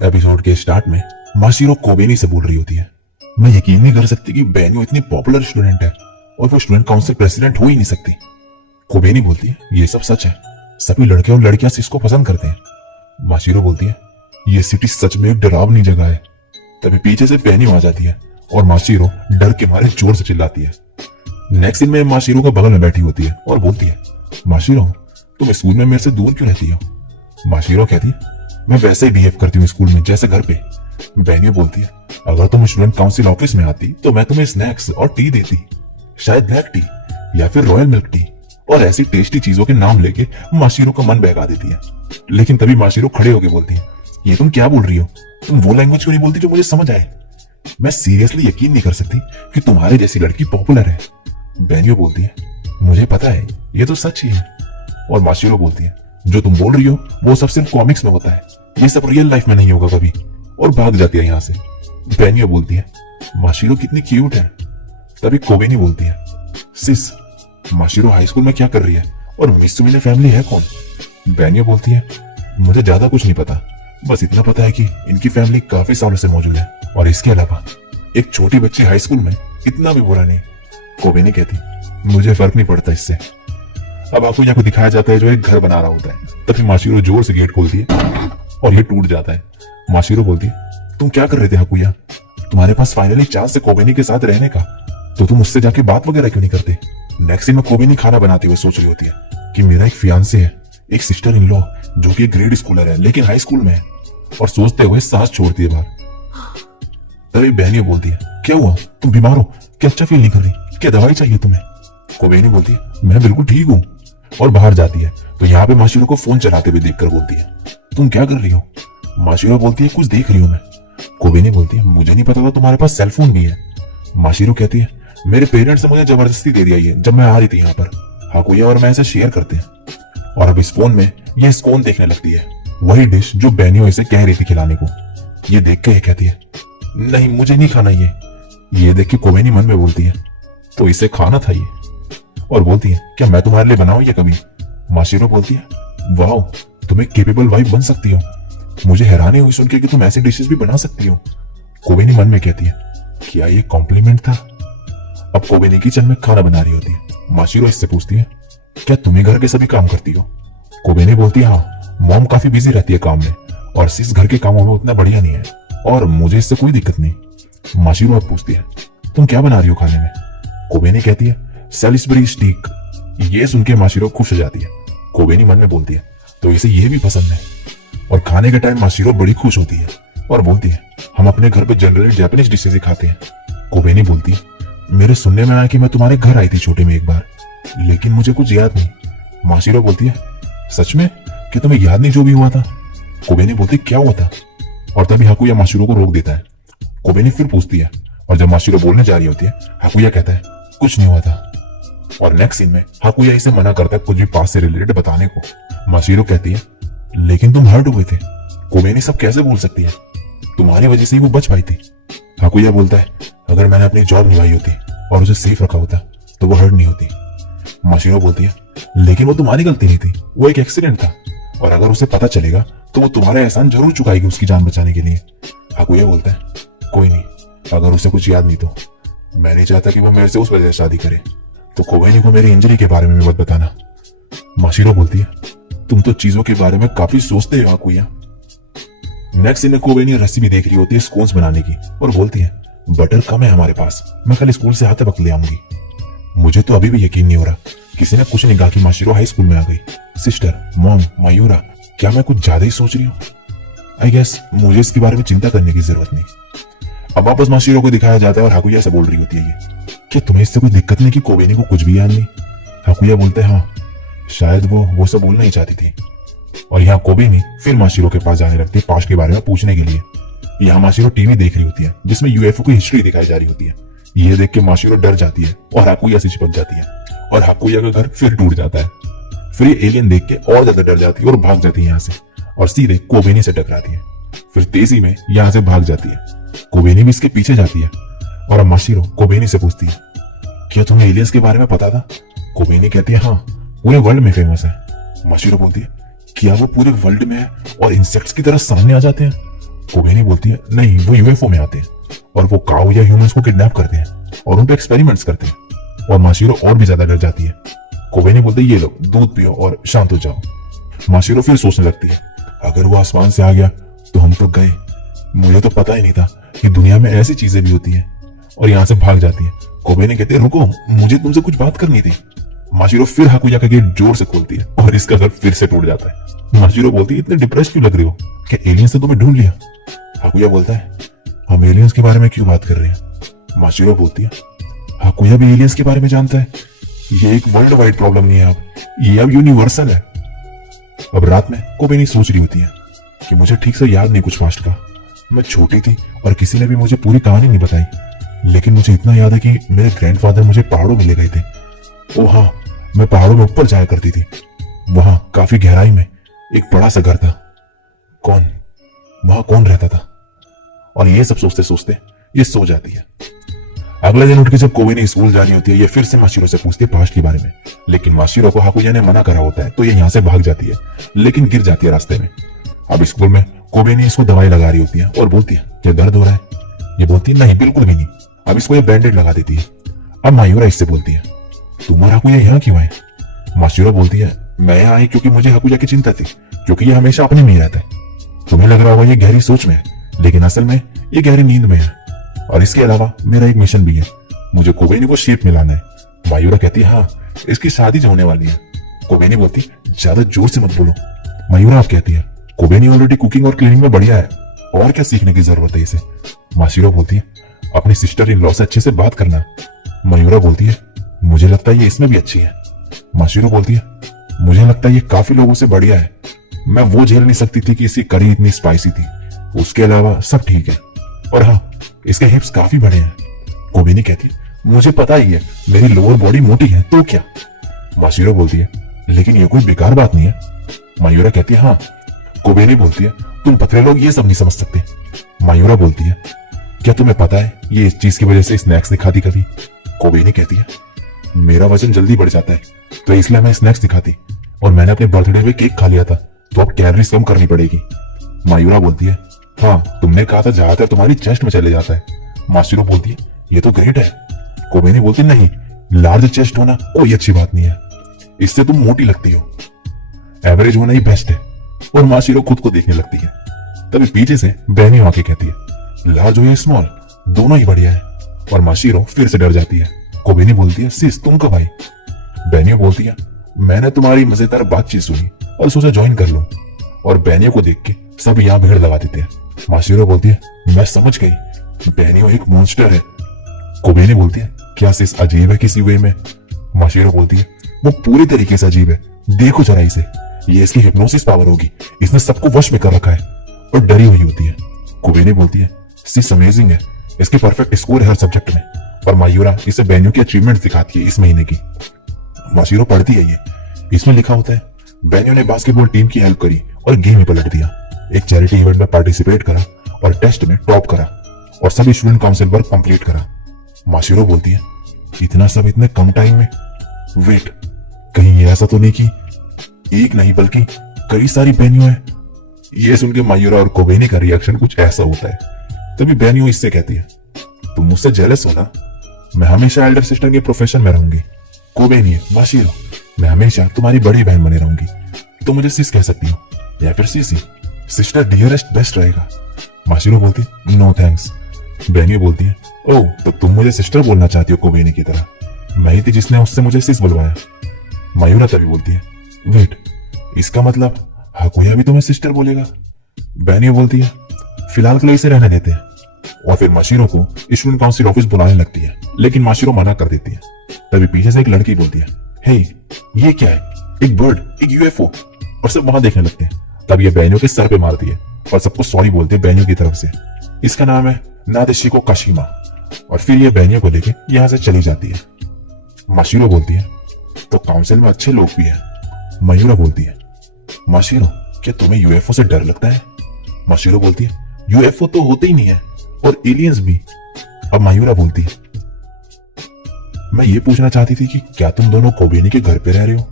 Episode के start में माशिरो Kobeni से बोल रही होती है, मैं यकीन नहीं कर सकती कि बेन्यो इतनी पॉपुलर स्टूडेंट है और वो स्टूडेंट काउंसिल प्रेसिडेंट हो ही नहीं सकती। कोबेनी बोलती है, ये सब सच है, सभी लड़के और लड़कियां इसको पसंद करते हैं। माशिरो बोलती है, ये सिटी सच में एक डरावनी जगह है। तभी पीछे से बेन्यो आ जाती है और माशिरो डर के मारे जोर से चिल्लाती है। नेक्स्ट सीन में माशिरो का बगल में बैठी होती है और बोलती है, माशिरो तुम स्कूल में मेरे से दूर क्यों रहती हो? माशिरो कहती है, मैं वैसे ही बिहेव करती हूँ स्कूल में जैसे घर पे। बेन्यो बोलती है, अगर तुम स्टूडेंट काउंसिल ऑफिस में आती तो मैं तुम्हें स्नैक्स और टी देती, शायद ब्लैक टी या फिर रॉयल मिल्क टी, और ऐसी टेस्टी चीजों के नाम लेके माशिरो का मन बहका देती है। लेकिन तभी माशिरो खड़े होकर बोलती है, ये तुम क्या बोल रही हो? तुम वो लैंग्वेज क्यों नहीं बोलती जो मुझे समझ आए? मैं सीरियसली यकीन नहीं कर सकती कि तुम्हारे जैसी लड़की पॉपुलर है। बेन्यो बोलती है, मुझे पता है, ये तो सच ही है। और माशिरो बोलती है, जो तुम बोल रही हो वो सब सिर्फ कॉमिक्स में होता है, ये सब रियल लाइफ में नहीं होगा कभी, और भाग जाती है यहाँ से। बेन्यो बोलती है, माशिरो कितनी क्यूट है। तभी कोबेनी बोलती है, सिस माशिरो हाई स्कूल में क्या कर रही है और मित्सुमिने फैमिली है कौन? बेन्यो बोलती है, मुझे ज्यादा कुछ नहीं पता, बस इतना पता है कि इनकी फैमिली काफी सालों से मौजूद है, और इसके अलावा एक छोटी बच्ची हाई स्कूल में इतना भी बुरा नहीं। कोबेनी कहती, मुझे फर्क नहीं पड़ता इससे। अब आपको यहाँ को दिखाया जाता है जो एक घर बना रहा होता है। तभी माशिरो जोर से गेट खोलती है और ये टूट जाता है। माशिरो बोलती है, तुम क्या कर रहे थे हाकुया? तुम्हारे पास फाइनली चांस है कोबेनी के साथ रहने का, तो तुम उससे जाके बात वगैरह क्यों नहीं करते? नेक्स्ट में कोबेनी खाना बनाते हुए सोच रही होती है कि मेरा एक फियांसे है, एक सिस्टर इन लॉ जो कि एक ग्रेड स्कूलर है लेकिन हाई स्कूल में है, और सोचते हुए सांस छोड़ती है बाहर। तभी बेन्यो बोलती है, क्या हुआ, तुम बीमार हो क्या? अच्छा फील नहीं कर रही क्या? दवाई चाहिए तुम्हें? कोबेनी बोलती है, मैं बिल्कुल ठीक हूँ, और बाहर जाती है तो यहाँ पे माशिरो को फोन चलाते हुए देखकर बोलती है, तुम क्या कर रही हो? माशिरो बोलती है, कुछ देख रही हूँ मैं। कोबेनी बोलती है, मुझे नहीं पता था तुम्हारे पास सेलफोन भी है। माशिरो कहती है, मेरे पेरेंट्स ने मुझे जबरदस्ती दे दिया ये जब मैं आ रही थी यहाँ पर। हाकुया और मैं इसे शेयर करते हैं, और अब इस फोन में ये स्कोन देखने लगती है, वही डिश जो बेन्यो इसे कह रही थी खिलाने को। ये देख के ये कहती है, नहीं मुझे नहीं खाना ये देख के कोबेनी मन में बोलती है, तो इसे खाना था ये, और बोलती है, क्या मैं तुम्हारे लिए बनाऊं ये कभी? माशिरो बोलती है, वाओ तुम एक केपेबल वाइफ बन सकती हो, मुझे हैरानी हुई सुनकर कि तुम ऐसी डिशेस भी बना सकती हो। कोबेनी मन में कहती है, क्या ये कॉम्प्लीमेंट था? अब कोबेनी किचन में खाना बना रही होती है। माशिरो इससे पूछती है, क्या तुम्हें घर के सभी काम करती हो? कोबेनी बोलती है, हाँ मॉम काफी बिजी रहती है काम में, और सिस घर के कामों में उतना बढ़िया नहीं है, और मुझे इससे कोई दिक्कत नहीं। माशिरो अब पूछती है, तुम क्या बना रही हो खाने में? कोबेनी कहती है, सैलिसबरी स्टीक। ये सुन के माशिरो खुश हो जाती है। कोबेनी मन में बोलती है, तो इसे ये भी पसंद है। और खाने के टाइम माशिरो बड़ी खुश होती है और बोलती है, हम अपने घर पे जनरली जापानीज डिशेज ही खाते हैं। कोबेनी बोलती है, मेरे सुनने में आया कि मैं तुम्हारे घर आई थी छोटे में एक बार, लेकिन मुझे कुछ याद नहीं। माशिरो बोलती है, सच में? कि तुम्हें याद नहीं जो भी हुआ था? कोबेनी बोलती, क्या हुआ था? और तभी हाकुया माशिरो को रोक देता है। कोबेनी फिर पूछती है, और जब माशिरो बोलने जा रही होती है, हाकुया कहता है, कुछ नहीं हुआ था। और नेक्स्ट सीन में हाकुया इसे मना करता है कुछ भी पास से रिलेटेड बताने को। माशिरो कहती है, लेकिन तुम हर्ट हुए थे। कोबेनी सब कैसे बोल सकती है? तुम्हारी वजह से ही वो बच पाई थी। हाकुया बोलता है, अगर मैंने अपनी जॉब निभाई होती और उसे सेफ रखा होता तो वो हर्ट नहीं होती। माशिरो बोलती है, लेकिन वो तुम्हारी गलती नहीं थी, वो एक एक्सीडेंट था, और अगर उसे पता चलेगा तो वो तुम्हारा एहसान जरूर चुकाएगी उसकी जान बचाने के लिए। हाकुया बोलता है, कोई नहीं, अगर उसे कुछ याद नहीं तो मैं नहीं चाहता कि वो मेरे से उस वजह से शादी करे, तो कोबेनी को मेरी इंजरी के बारे में भी मत बताना। माशिरो बोलती है, तुम तो चीजों के बारे में काफी सोचते हो हाकुया। नेक्स्ट सीन में कोबेनी रस्सी भी देख रही होती है स्कोन्स बनाने की, और बोलती है, बटर कम है हमारे पास, मैं कल स्कूल से आते वक्त ले आऊंगी। मुझे तो अभी भी यकीन नहीं हो रहा, किसी ने कुछ नहीं कहा कि माशिरो हाई स्कूल में आ गई। सिस्टर, मॉम, मायूरा, क्या मैं कुछ ज्यादा ही सोच रही हूँ? आई गेस मुझे इसके बारे में चिंता करने की जरूरत नहीं। अब वापस माशिरो को दिखाया जाता है और हाकुया से बोल रही होती है, ये क्या तुम्हें इससे कोई दिक्कत नहीं कि कोबेनी को कुछ भी याद नहीं? हाकुया बोलते हैं, हाँ शायद वो सब बोलना ही चाहती थी। और यहाँ कोबेनी फिर माशिरो के पास जाने लगती है पास्ट के बारे में पूछने के लिए। यहाँ माशिरो टीवी देख रही होती है जिसमें यूएफओ की हिस्ट्री दिखाई जा रही होती है। ये देख के माशिरो डर जाती है और हाकुया से चिपक जाती है, और हाकुया का घर फिर टूट जाता है। फिर ये एलियन देख के और ज्यादा डर जाती है और भाग जाती है यहाँ से, और सीधे कोबेनी से टकराती है। फिर तेजी में यहाँ से भाग जाती है। कोबेनी भी इसके पीछे जाती है, और अब माशिरो कोबेनी से पूछती है, क्या तुम्हें एलियंस के बारे में पता था? कोबेनी कहती है, हाँ पूरे वर्ल्ड में फेमस है। माशिरो बोलती है, क्या वो पूरे वर्ल्ड में है और इंसेक्ट्स की तरह सामने आ जाते हैं? कोबेनी बोलती है नहीं, वो यूएफओ में आते हैं और वो काऊ या ह्यूमंस को किडनैप करते हैं और उन पे एक्सपेरिमेंट्स करते हैं। और माशिरो और भी ज्यादा डर जाती है। कोबेनी बोलते है ये लो दूध पियो और शांत हो जाओ। माशिरो फिर सोचने लगती है अगर वो आसमान से आ गया तो हम तो गए। मुझे तो पता ही नहीं था कि दुनिया में ऐसी चीजें भी होती हैं। और यहाँ से भाग जाती है। कोबेनी कहते हैं रुको, मुझे तुमसे कुछ बात करनी थी। माशिरो फिर हाकुया का गेट जोर से खोलती है और इसका घर फिर से टूट जाता है। माशिरो बोलती है इतने डिप्रेस क्यों लग रही हो, क्या एलियंस ने तुम्हें ढूंढ लिया? हाकुया बोलता है हम एलियंस के बारे में क्यों बात कर रहे हैं? माशिरो बोलती है हाकुया भी एलियंस के बारे में जानता है। ये एक वर्ल्ड वाइड प्रॉब्लम नहीं है, अब ये अब यूनिवर्सल है। अब रात में कोबेनी सोच रही होती है कि मुझे ठीक से याद नहीं कुछ पास्ट का। मैं छोटी थी और किसी ने भी मुझे पूरी कहानी नहीं बताई, लेकिन मुझे इतना याद है कि मेरे ग्रैंडफादर मुझे पहाड़ों में ले गए थे। ओ हाँ, मैं पहाड़ों में ऊपर जाया करती थी। वहां काफी गहराई में एक बड़ा सा घर था। वहां कौन रहता था? और ये सब सोचते सोचते ये सो जाती है। अगले दिन उठ के जब कोबेनी स्कूल जा रही होती है, ये फिर से माशिरो से पूछती है पास्ट के बारे में, लेकिन माशिरो को हाकुया ने मना करा होता है तो ये यहाँ से भाग जाती है, लेकिन गिर जाती है रास्ते में। अब स्कूल में कोबेनी इसको दवाई लगा रही होती है और बोलती है क्या दर्द हो रहा है? ये बोलती है नहीं बिल्कुल भी नहीं। अब इसको ये बैंडेड लगा देती है। अब मायूरा इससे बोलती है तुम और हाकुया यहाँ क्यों आए? माशिरो बोलती है मैं यहाँ आई क्योंकि मुझे हाकुया की चिंता थी, क्योंकि ये हमेशा अपने में ही रहता है। तुम्हें लग रहा होगा ये गहरी सोच में है, लेकिन असल में ये गहरी नींद में है। और इसके अलावा मेरा एक मिशन भी है, मुझे कोबेनी को शेप में लाना है। मायूरा कहती है हाँ, इसकी शादी जो होने वाली है। कोबेनी बोलती ज्यादा जोर से मत बोलो। मायूरा आप कहती है कोबेनी ऑलरेडी कुकिंग और क्लीनिंग में बढ़िया है, और क्या सीखने की जरूरत है इसे? माशिरो बोलती है अपनी सिस्टर इन लॉ से अच्छे से बात करना। मायूरा बोलती है मुझे लगता है ये इसमें भी अच्छी है। माशिरो बोलती है मुझे लगता है ये काफी लोगों से बढ़िया है। मैं वो झेल नहीं सकती थी कि इसकी करी इतनी स्पाइसी थी, उसके अलावा सब ठीक है। और हाँ, इसके हिप्स काफी बड़े हैं। कोबेनी कहती है मुझे पता ही है, मेरी लोअर बॉडी मोटी है तो क्या? माशिरो बोलती है लेकिन ये कोई बेकार बात नहीं है। मायूरा कहती है हाँ। कोबेनी बोलती है तुम पतले लोग ये सब नहीं समझ सकते। मायूरा बोलती है क्या तुम्हें पता है ये इस चीज की वजह से स्नैक्स दिखाती कभी? कोबेनी कहती है मेरा वजन जल्दी बढ़ जाता है तो इसलिए मैं स्नैक्स दिखाती, और मैंने अपने बर्थडे में केक खा लिया था तो अब कैलोरीज कम करनी पड़ेगी। मायूरा बोलती है हाँ, तुमने कहा था ज्यादातर तुम्हारी चेस्ट में चले जाता है। माशिरो बोलती है ये तो ग्रेट है। कोबेनी बोलती नहीं, लार्ज चेस्ट होना कोई अच्छी बात नहीं है, इससे तुम मोटी लगती हो। एवरेज होना ही बेस्ट है। और माशिरो खुद को देखने लगती है। तभी पीछे से बहनी आके कहती है लार्ज हो या स्मॉल, दोनों ही बढ़िया है। और माशिरो फिर से डर जाती है। कोबेनी बोलती है सिस तुम कब आई? बेनियो बोलती है मैंने तुम्हारी मजेदार बातचीत सुनी और सोचा ज्वाइन कर लूं। और बेनियो को देख के सब यहाँ भीड़ लगा देते हैं। माशिरो बोलती है मैं समझ गई, बेनियो एक मॉन्स्टर है। कोबेनी बोलती है क्या सिस अजीब है किसी वे में? माशिरो बोलती है वो पूरी तरीके से अजीब है, देखो जरा इसे, ये इसकी हिप्नोसिस पावर होगी, इसने सबको वश में कर रखा है। और डरी हुई होती है। कोबेनी बोलती है सिस अमेजिंग है, इसके परफेक्ट स्कोर है हर सब्जेक्ट में। और मायूरा इसे बेनियो की अचीवमेंट दिखाती है इस महीने की। माशिरो पढ़ती है ये, इसमें लिखा होता है बेनियो ने बास्केटबॉल टीम की हेल्प करी और गेम में पलट दिया, एक चैरिटी इवेंट में पार्टिसिपेट करा और टेस्ट में टॉप करा और सभी स्टूडेंट काउंसिल वर्क कंप्लीट करा। माशिरो बोलती है इतना सब इतने कम टाइम में? वेट, कहीं ये ऐसा तो नहीं कि एक नहीं बल्कि कई सारी बेनियो है? ये सुन के मायूरा और कोबेनी का रिएक्शन कुछ ऐसा होता है। तभी बेनियो इससे कहती है तुम मुझसे जेलस हो ना, मैं हमेशा एल्डर सिस्टर के प्रोफेशन में रहूंगी। कोबेनी माशिरो, मैं हमेशा तुम्हारी बड़ी बहन बने रहूंगी, तो मुझे सिस कह सकती हो या फिर सीसी, सिस्टर डियरेस्ट बेस्ट रहेगा। माशिरो बोलती नो थैंक्स। बेनियो बोलती है ओह तो तुम मुझे सिस्टर बोलना चाहती हो कोबेनी की तरह? मैं ही थी जिसने उससे मुझे सिस बुलवाया। मायूरा तभी बोलती है वेट, इसका मतलब हाकुया भी तुम्हें सिस्टर बोलेगा? बेनियो बोलती है फिलहाल के लिए इसे रहने देते हैं। और फिर माशिरो को स्टूडेंट काउंसिल ऑफिस बुलाने लगती है, लेकिन माशिरो मना कर देती है। तभी पीछे से एक लड़की बोलती है हे ये क्या है? एक बर्ड, एक यूएफओ। और सब वहां देखने लगते हैं। तब ये बेनियो के सर पे मारती है और सबको सॉरी बोलते हैं बेनियो की तरफ से। इसका नाम है नादेशिको काशिमा। और फिर ये बेनियो को लेके यहाँ से चली जाती है। माशिरो बोलती है तो काउंसिल में अच्छे लोग भी हैं। मायूरा बोलती है माशिरो क्या तुम्हें यूएफओ से डर लगता है? माशिरो बोलती है यूएफओ तो होते ही नहीं है, और एलियंस भी। अब मायूरा बोलती है मैं ये पूछना चाहती थी कि क्या तुम दोनों कोबेनी के घर पे रह रहे हो?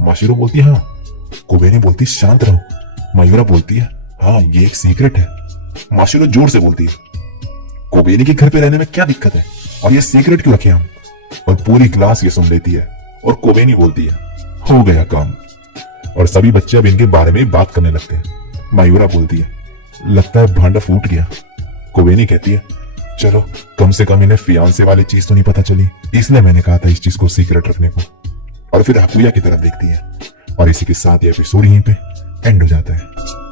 माशिरो बोलती है हाँ। कोबेनी बोलती शांत रहो। मायूरा बोलती है हाँ ये एक सीक्रेट है। माशिरो जोर से बोलती है, कोबेनी के घर पे रहने में क्या दिक्कत है और ये सीक्रेट क्यों रखे हम? और पूरी क्लास ये सुन लेती है और कोबेनी बोलती है, हो गया काम। और सभी बच्चे अब इनके बारे में बात करने लगते हैं। मायूरा बोलती है, लगता है भांडा फूट गया। कोबेनी कहती है, चलो कम से कम इन्हें फियांसे वाली चीज तो नहीं पता चली, इसलिए मैंने कहा था इस चीज को सीक्रेट रखने को। और फिर हाकुया की तरफ देखती है और इसी के साथ ये एपिसोड यहीं पे एंड हो जाता है।